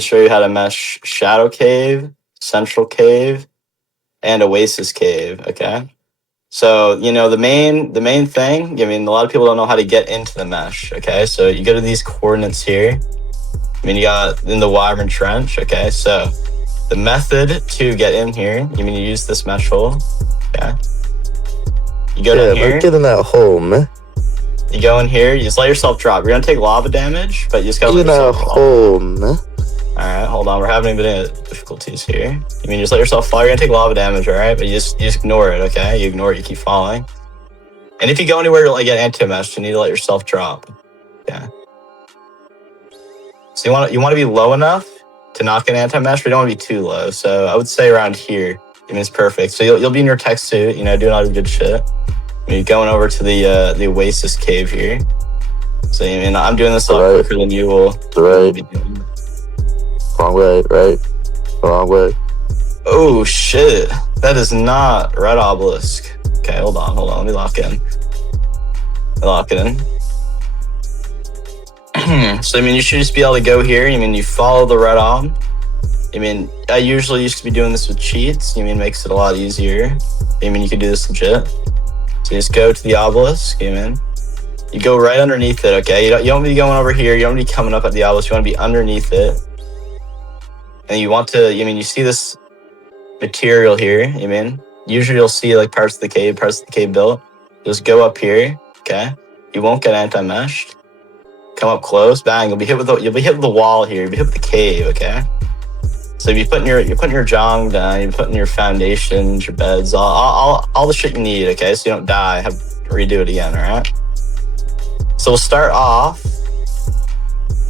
show you how to mesh Shadow Cave, Central Cave, and Oasis Cave, okay? So, you know, the main thing, I mean, a lot of people don't know how to get into the mesh, okay? So you go to these coordinates here. I mean, you got in the Wyvern Trench, okay? So the method to get in here, you mean you use this mesh hole, okay? You go down here. Get in that hole, man. You go in here, you just let yourself drop. You're gonna take lava damage, but you just gotta let yourself drop. Hole, man. Alright, hold on, we're having a bit of difficulties here. You mean just let yourself fall, you're gonna take lava damage, alright? But you just ignore it, okay? You ignore it, you keep falling. And if you go anywhere to like get anti-mesh, you need to let yourself drop. Okay. So you want to be low enough to not get anti-mesh, but you don't want to be too low. So I would say around here, I mean, it's perfect. So you'll be in your tech suit, you know, doing all the good shit. I mean, going over to the Oasis cave here. So I mean, I'm doing this a lot quicker than you will. Right. Wrong way, right? Wrong way. Oh shit! That is not red obelisk. Okay, hold on. Let me lock in. Lock it in. So I mean, you should just be able to go here. I mean, you follow the red ob. I mean, I usually used to be doing this with cheats. I mean, it makes it a lot easier. I mean, you can do this legit. So you just go to the obelisk. I mean, you go right underneath it. Okay, you don't want to be going over here. You don't want to be coming up at the obelisk. You want to be underneath it. And you want to. I mean, you see this material here. I mean, usually you'll see like parts of the cave built. Just go up here. Okay, you won't get anti-meshed. Come up close, bang! You'll be hit with the wall here. You'll be hit with the cave, okay? So you're putting your jong down. You're putting your foundations, your beds, all the shit you need, okay? So you don't die. Have to redo it again, all right? So we'll start off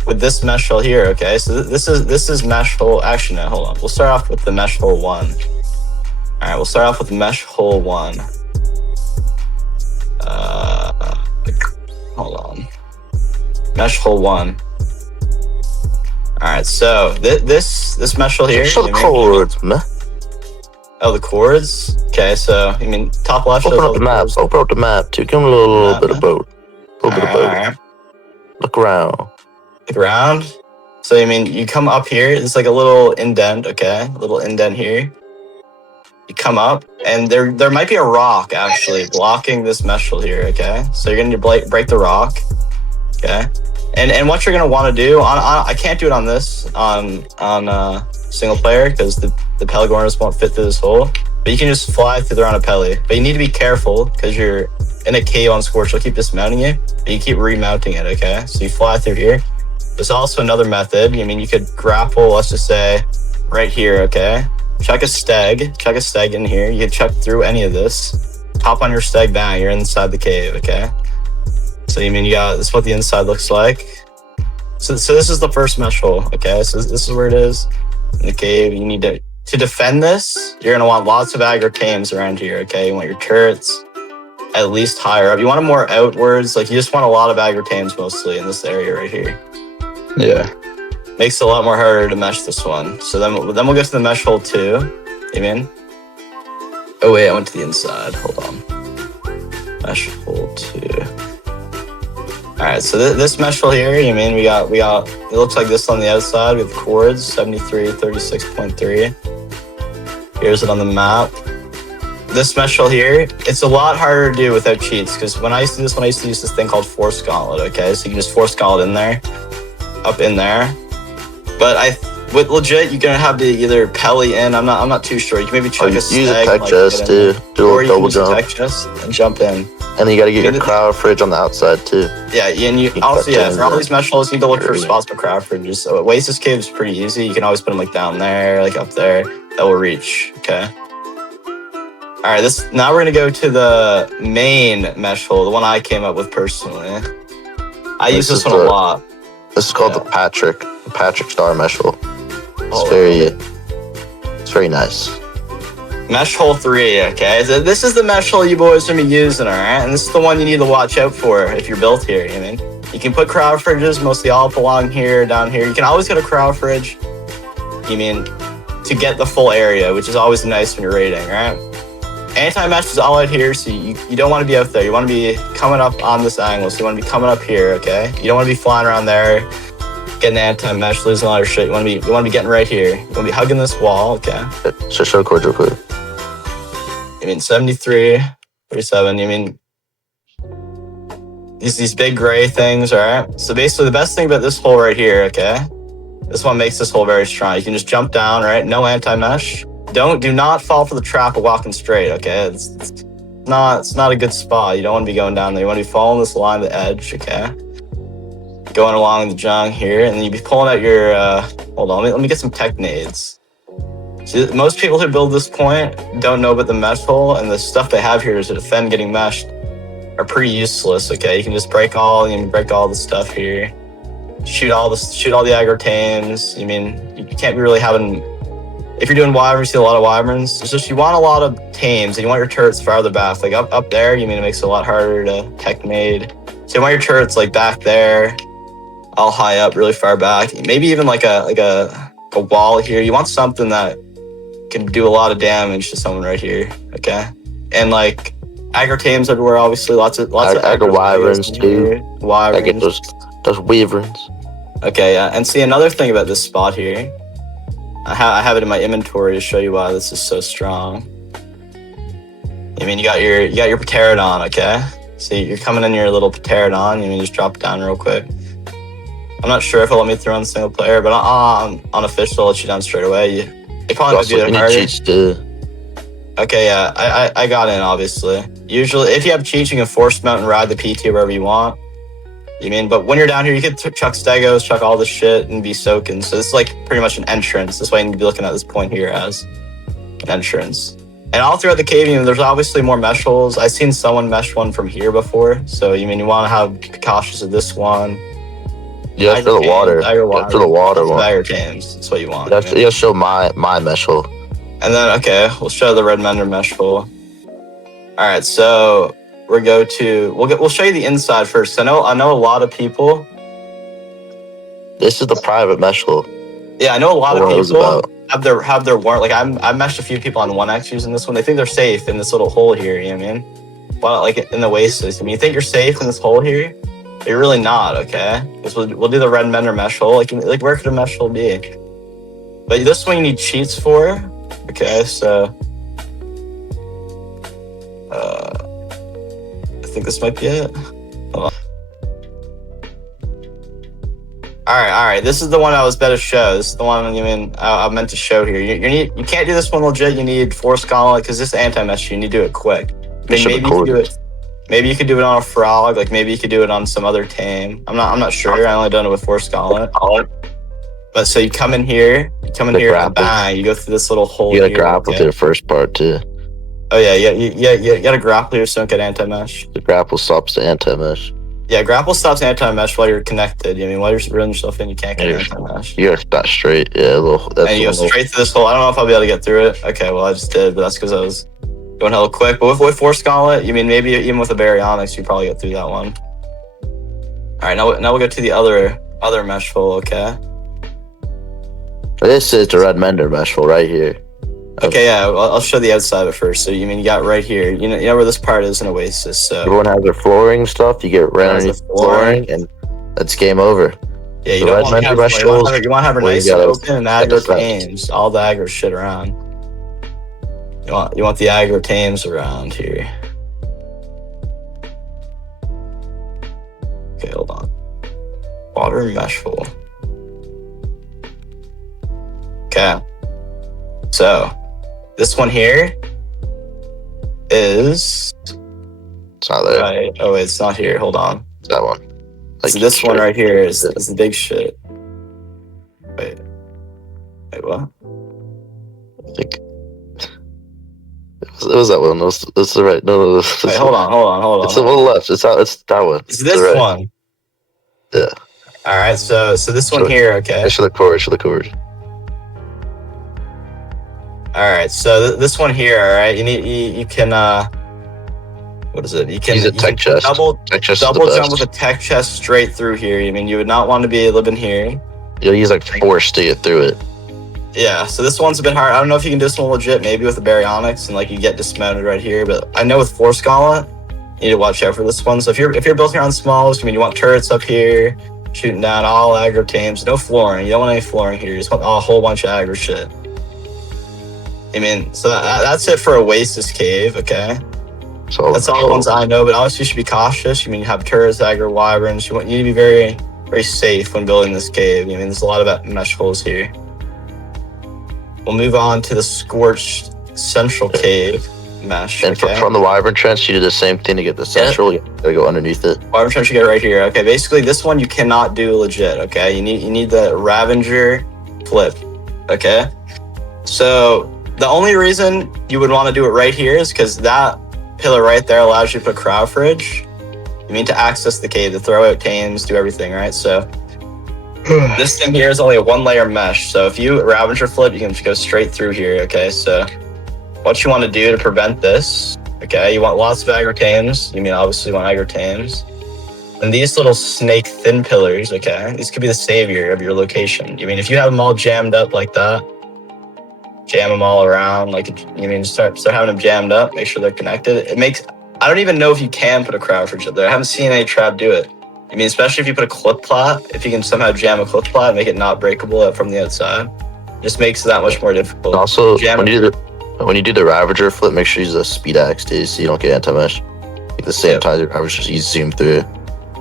with this mesh hole here, okay? So this is mesh hole. Actually, no, hold on. We'll start off with the mesh hole 1. All right, we'll start off with mesh hole 1. Hold on. Mesh hole 1. Alright, so this mesh hole here. Show the chords, man. Oh, the chords? Okay, so you mean top left? Open up the map. Open up the map too. Give them a little bit of boat. A little bit of boat. Right. Look around. Look around. So you mean you come up here? It's like a little indent, okay? A little indent here. You come up, and there might be a rock actually blocking this mesh hole here, okay? So you're gonna break the rock. Okay, and what you're gonna want to do I can't do it on this on single player because the Pelagornis won't fit through this hole. But you can just fly through the round of Peli. But you need to be careful because you're in a cave on Scorch. They'll keep dismounting you, but you keep remounting it. Okay, so you fly through here. There's also another method. I mean, you could grapple. Let's just say right here. Okay, chuck a steg in here. You can chuck through any of this. Hop on your steg, bang! You're inside the cave. Okay. So you mean this is what the inside looks like. So this is the first mesh hole, okay? So this is where it is in the cave. You need to defend this. You're gonna want lots of aggro tames around here, okay? You want your turrets at least higher up. You want them more outwards. Like you just want a lot of aggro tames mostly in this area right here. Yeah. Makes it a lot more harder to mesh this one. So then we'll go to the mesh hole 2. You mean? Oh wait, I went to the inside. Hold on. Mesh hole 2. All right, so this mesh hole here, you mean we got it looks like this on the outside with chords 73, 36.3. Here's it on the map. This mesh hole here, it's a lot harder to do without cheats because when I used to do this, I used to use this thing called Force Gauntlet, okay? So you can just Force Gauntlet in there, up in there. But with legit, you're gonna have to either Peli in. I'm not too sure. You can maybe chuck a use a tech chest too. Do a double jump. Tech chest and jump in. And then you gotta get your crowd fridge on the outside too. Yeah, and you also for all these mesh holes, you need to look for spots for crowd fridges. So Oasis Cave is pretty easy. You can always put them like down there, like up there. That will reach. Okay. All right. Now we're gonna go to the main mesh hole, the one I came up with personally. I use this one a lot. This is called the Patrick Star mesh hole. It's very nice. Mesh hole 3, okay? So this is the mesh hole you boys are gonna be using, alright? And this is the one you need to watch out for if you're built here, you mean? You can put crowd fridges, mostly all belong here, down here. You can always get a crowd fridge, you mean, to get the full area, which is always nice when you're raiding, right? Anti-mesh is all out here, so you don't want to be out there. You want to be coming up on this angle, so you want to be coming up here, okay? You don't want to be flying around there. getting anti-mesh, losing all your shit. You want to be getting right here. You want to be hugging this wall, okay? So show chords real quick. You mean 73, 37. You mean these big gray things, all right? So basically, the best thing about this hole right here, okay? This one makes this hole very strong. You can just jump down, right? No anti-mesh. Do not fall for the trap of walking straight, okay? It's not a good spot. You don't want to be going down there. You want to be following this line, the edge, okay? Going along the jung here, and then you'd be pulling out your, hold on, let me get some tech nades. See, most people who build this point don't know about the mesh hole, and the stuff they have here to defend getting meshed are pretty useless, okay? You can just break all the stuff here. Shoot all the aggro tames. You mean, you can't be really having, if you're doing wyverns, you see a lot of wyverns. It's just, you want a lot of tames, and you want your turrets farther back. Like up there, you mean, it makes it a lot harder to tech nade. So you want your turrets like back there, all high up, really far back. Maybe even like a wall here. You want something that can do a lot of damage to someone right here, okay? And like aggro tames everywhere, obviously, lots of aggro wyverns too. Wyverns. I get those wyverns. Okay, yeah. And see, another thing about this spot here, I have it in my inventory to show you why this is so strong. I mean, you got your pterodon, okay? So you're coming in your little pterodon. You mean, just drop it down real quick. I'm not sure if it'll let me through on single player, but on official, I'll let you down straight away. It probably might be a bit harder. Cheats too. Okay, yeah, I got in, obviously. Usually, if you have cheats, you can force mount and ride the PT wherever you want. You mean, but when you're down here, you can chuck stegos, chuck all this shit, and be soaking. So this is like pretty much an entrance. That's why you need to be looking at this point here as an entrance. And all throughout the cave, there's obviously more mesh holes. I've seen someone mesh one from here before. So you want to be cautious of this one. Yeah, for the water. For the water one. Bagger tames. That's what you want. Yeah, show my mesh hole. And then, okay, we'll show the red mender mesh hole. All right, so we'll show you the inside first. I know a lot of people. This is the private mesh hole. Yeah, I know a lot of people have their warrant. Like I've meshed a few people on 1x using this one. They think they're safe in this little hole here. You know what I mean? Well, like in the Oasis. I mean, you think you're safe in this hole here? You're really not, okay? Because we'll do the red mender mesh hole. Like where could a mesh hole be? But this one you need cheats for. Okay, so I think this might be it. Hold on. All right. This is the one I was better to show. This is the one I meant to show here. You can't do this one legit. You need force gauntlet because this is anti-mesh. You need to do it quick. Maybe you can do it. Maybe you could do it on a frog. Like maybe you could do it on some other tame. I'm not sure. I only done it with force gauntlet. But so you come in here, and bang, you go through this little hole. You gotta grapple to the first part too. Oh yeah. You gotta grapple here so don't get anti-mesh. The grapple stops the anti-mesh. Yeah, grapple stops anti-mesh while you're connected. I mean, while you're reeling yourself in, you can't get anti-mesh. You're that straight, yeah. And you go straight through this hole. I don't know if I'll be able to get through it. Okay, well I just did, but that's because I was going hella quick. But with Force Gauntlet, you mean maybe even with a Baryonyx, you probably get through that one. All right, now we'll get to the other mesh hole. Okay. This is the red mender mesh hole right here. Okay, yeah, I'll show the outside of it first. So you got right here. You know where this part is in Oasis. So everyone has their flooring stuff. You get right underneath the flooring, and that's game over. Yeah, you don't want to have mesh holes. You want to have her nice and open and aggro tames, all the aggro shit around. You want the aggro tames around here. Okay, hold on. Water mesh hole. Okay. So, this one here is... It's not there. Right. Oh, wait, it's not here. Hold on. It's that one. Like so this one right here is the big shit. Wait, what? I think... It was that one. That's the right... No. Wait, hold on. It's the one left. It's that one. It's this one. Yeah. Alright, so this one here, okay. Show the cord. Alright, so this one here, alright, you can what is it? You can use a tech chest. Double jump with a tech chest straight through here. I mean, you would not want to be living here. You'll use like force to get through it. Yeah, so this one's a bit hard. I don't know if you can do this one legit, maybe with the Baryonyx and like you get dismounted right here, but I know with Force Gauntlet, you need to watch out for this one. So if you're built here on smalls, I mean you want turrets up here, shooting down all aggro tames. No flooring. You don't want any flooring here. You just want a whole bunch of aggro shit. I mean, so that's it for Oasis Cave, okay? So that's all the ones I know, but obviously you should be cautious. You have turrets, aggro, wyverns. You need to be very, very safe when building this cave. There's a lot of mesh holes here. We'll move on to the scorched central cave mesh. And from the wyvern trench, you do the same thing to get the central. You gotta go underneath it. Wyvern trench, you get right here. Okay, basically this one you cannot do legit. Okay, you need the Ravager flip. Okay, so the only reason you would want to do it right here is because that pillar right there allows you to put crowd fridge. To access the cave, to throw out tames, do everything, right? So this thing here is only a 1-layer mesh. So if you Ravager flip, you can just go straight through here. Okay, so what you want to do to prevent this? Okay, you want lots of aggro tames. Obviously you want aggro tames. And these little snake thin pillars, okay, these could be the savior of your location. If you have them all jammed up like that, jam them all around, start having them jammed up, make sure they're connected. I don't even know if you can put a crowd fridge up there. I haven't seen any trap do it. Especially if you put a clip plot, if you can somehow jam a clip plot and make it not breakable from the outside, it just makes it that much more difficult. Also, when you do the Ravager flip, make sure you use a speed axe too, so you don't get anti-mesh. Like the same time, the Ravager, you zoom through.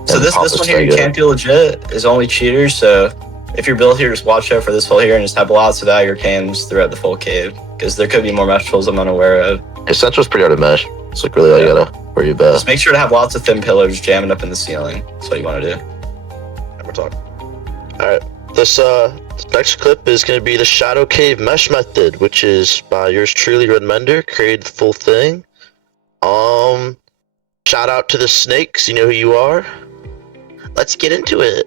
So this one here you can't do legit is only cheaters. So if you're built here, just watch out for this hole here and just have lots of aggro tames throughout the full cave, because there could be more mesh holes I'm unaware of. Essential's pretty hard to mesh. It's like really all you gotta worry about. Just make sure to have lots of thin pillars jamming up in the ceiling. That's what you want to do. And we're talking. Alright, this next clip is going to be the Shadow Cave Mesh Method, which is by yours truly, Red Mender, created the full thing. Shout out to the snakes, you know who you are. Let's get into it.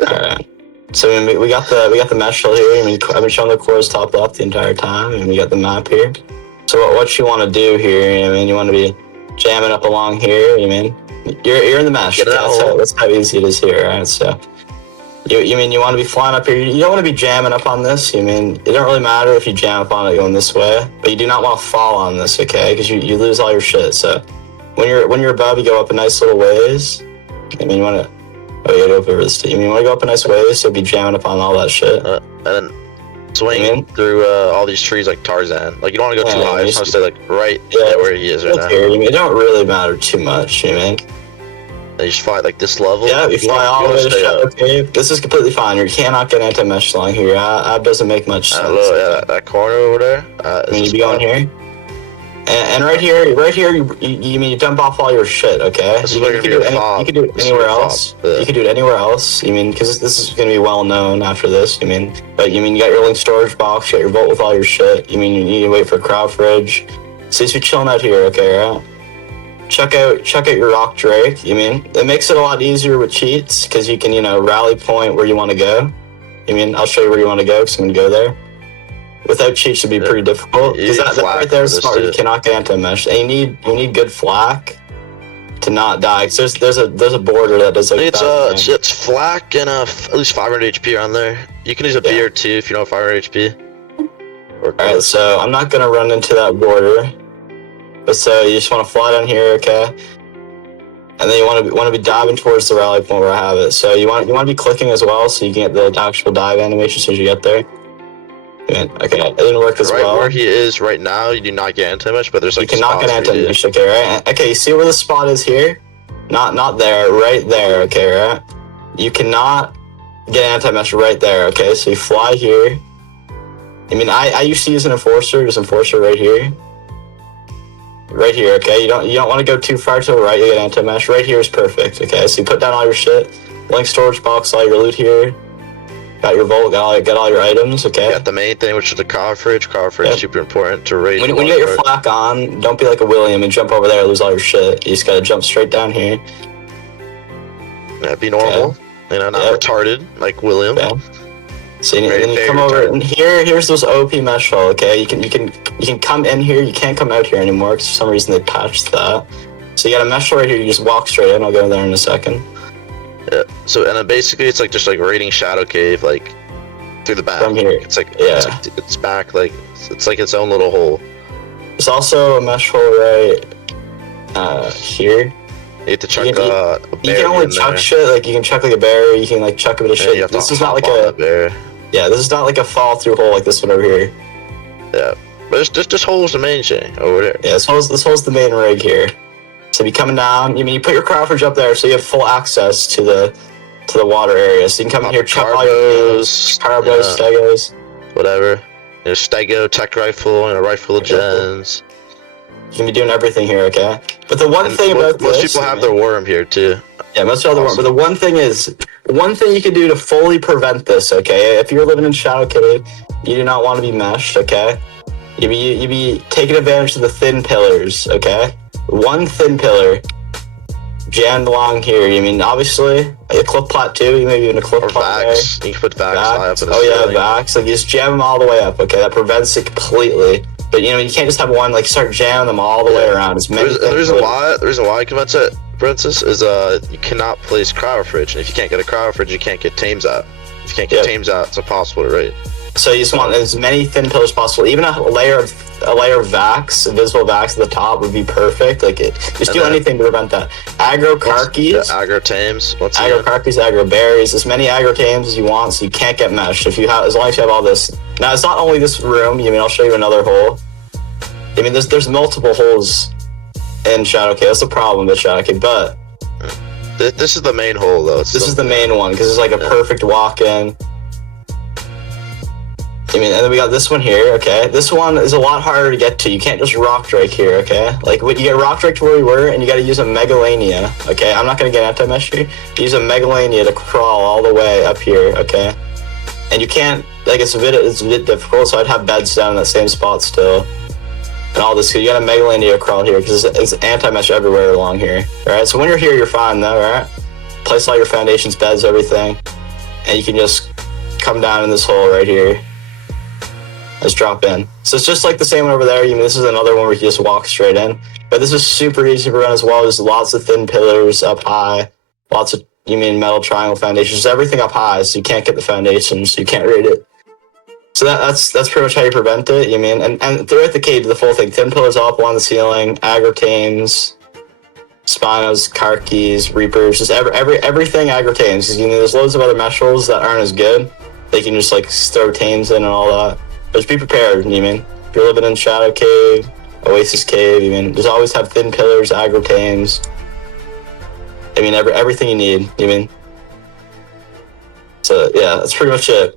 Alright. So we got the mesh hole here. I've been showing the cores top left the entire time, and we got the map here. So what you want to do here, you want to be jamming up along here, You're in the mesh. That's how easy it is here, right? So you want to be flying up here. You don't want to be jamming up on this. It don't really matter if you jam up on it going this way, but you do not want to fall on this, okay? Because you lose all your shit. So when you're above, you go up a nice little ways. You want to get over this. You want to go up a nice ways, so be jamming up on all that shit. And then swinging through all these trees like Tarzan. You don't want to go too high. You just want to stay right where he is right now. It don't really matter too much, You just fly this level. Yeah, you fly all the way to Shadow Cave. This is completely fine. You cannot get anti-mesh along here. That doesn't make much sense. That corner over there. You be going here. And right here, you dump off all your shit, okay? You can do it anywhere else. You can do it anywhere else. Because this is going to be well known after this. But you got your link storage box, you got your vault with all your shit. You need to wait for crowd fridge. So you're chilling out here, okay, right? Check out your rock drake. It makes it a lot easier with cheats because you can rally point where you want to go. I'll show you where you want to go because I'm gonna go there. Without cheats it'd be pretty difficult because that right there is smart. You cannot get anti-mesh, and you need good flak to not die. Cause there's a border that does it's flak and at least 500 HP around there. You can use a beer too if you don't have 500 HP. Alright, so I'm not gonna run into that border. But so you just want to fly down here, okay? And then you want to be diving towards the rally point where I have it. So you want to be clicking as well, so you can get the actual dive animation as soon as you get there. Okay, it didn't work as well. Right where he is right now, you do not get anti-mesh, but there's you cannot get anti-mesh, okay, right? Okay, you see where the spot is here? Not there, right there, okay, right? You cannot get anti-mesh right there, okay? So you fly here. I used to use an enforcer. There's enforcer right here. Right here, okay? You don't want to go too far to the right, you get anti-mesh. Right here is perfect, okay? So you put down all your shit, link storage box, all your loot here, got your vault, got all your items, okay? You got the main thing, which is the car fridge. Car fridge is super important to raid. When you get your flak on, don't be like a William and jump over there and lose all your shit. You just gotta jump straight down here. Yeah, be normal. Not retarded like William. Yeah. So you come over, and here's those OP mesh hole, okay? You can come in here, you can't come out here anymore, because for some reason they patched that. So you got a mesh hole right here, you just walk straight in, I'll go there in a second. Yeah, so, and then basically it's just raiding Shadow Cave, through the back. From here. It's back, it's like its own little hole. There's also a mesh hole right here. You have to chuck You can- a You bear can only in chuck there. shit, like you can chuck like a bear, you can like chuck a bit of And you shit. have to This is not hop like on a that bear. yeah, this is not like a fall through hole like this one over here. Yeah. But it's just holes the main thing over there. Yeah, this hole's the main rig here. So if you coming down, you put your crawfish up there so you have full access to the water area. So you can come in here, chuck all your carbos, stegos. Whatever. There's stego, tech rifle, and a rifle of gens. You can be doing everything here, okay? But the one thing about most this, people have their worm here too. yeah, most of the one. But the one thing is, one thing you can do to fully prevent this, okay? If you're living in Shadow Cave, you do not want to be meshed, okay? You be taking advantage of the thin pillars, okay? One thin pillar jammed along here. You mean obviously a clip plot too? You maybe even a clip Or plot vax. there. You can put vax high up in the Oh yeah, ceiling. vax. Like you just jam them all the way up. Okay, that prevents it completely. But you can't just have one. Like start jamming them all the way around. As many. The reason why it prevents it, for instance, is you cannot place cryo fridge, and if you can't get a cryo fridge, you can't get tames out. If you can't get tames out, it's impossible to raid. So you just want as many thin pillars as possible. Even a layer of vax, invisible vax at the top would be perfect. Like just do anything to prevent that. Aggro carkies. Aggro tames. Aggro carkies, aggro berries, as many aggro tames as you want, so you can't get meshed. If you have, as long as you have all this. Now it's not only this room. I'll show you another hole. There's multiple holes in Shadow Cave. That's the problem with Shadow Cave. But this is the main hole though. This is the main one because it's like a perfect walk-in. And then we got this one here, okay? This one is a lot harder to get to. You can't just rock drake here, okay? Like, you get rock drake to where we were, and you gotta use a megalania, okay? I'm not gonna get anti-mesh here. You use a megalania to crawl all the way up here, okay? And you can't, like, it's a bit difficult, so I'd have beds down in that same spot still. And all this, you got a megalania crawl here, because it's anti-mesh everywhere along here, alright? So when you're here, you're fine, though, alright? Place all your foundations, beds, everything. And you can just come down in this hole right here. Just drop in. So it's just like the same one over there. This is another one where you just walk straight in. But this is super easy to run as well. There's lots of thin pillars up high. Lots of, metal triangle foundations. Just everything up high, so you can't get the foundations, so you can't raid it. So that's pretty much how you prevent it, And throughout the cave, the full thing. Thin pillars all up along the ceiling, aggro tames, spinos, karkis, reapers, just everything aggro tames. Because, there's loads of other meshals that aren't as good. They can just, like, throw tames in and all that. Just be prepared, If you're living in Shadow Cave, Oasis Cave, just always have thin pillars, aggro tames. Everything you need, So, yeah, that's pretty much it.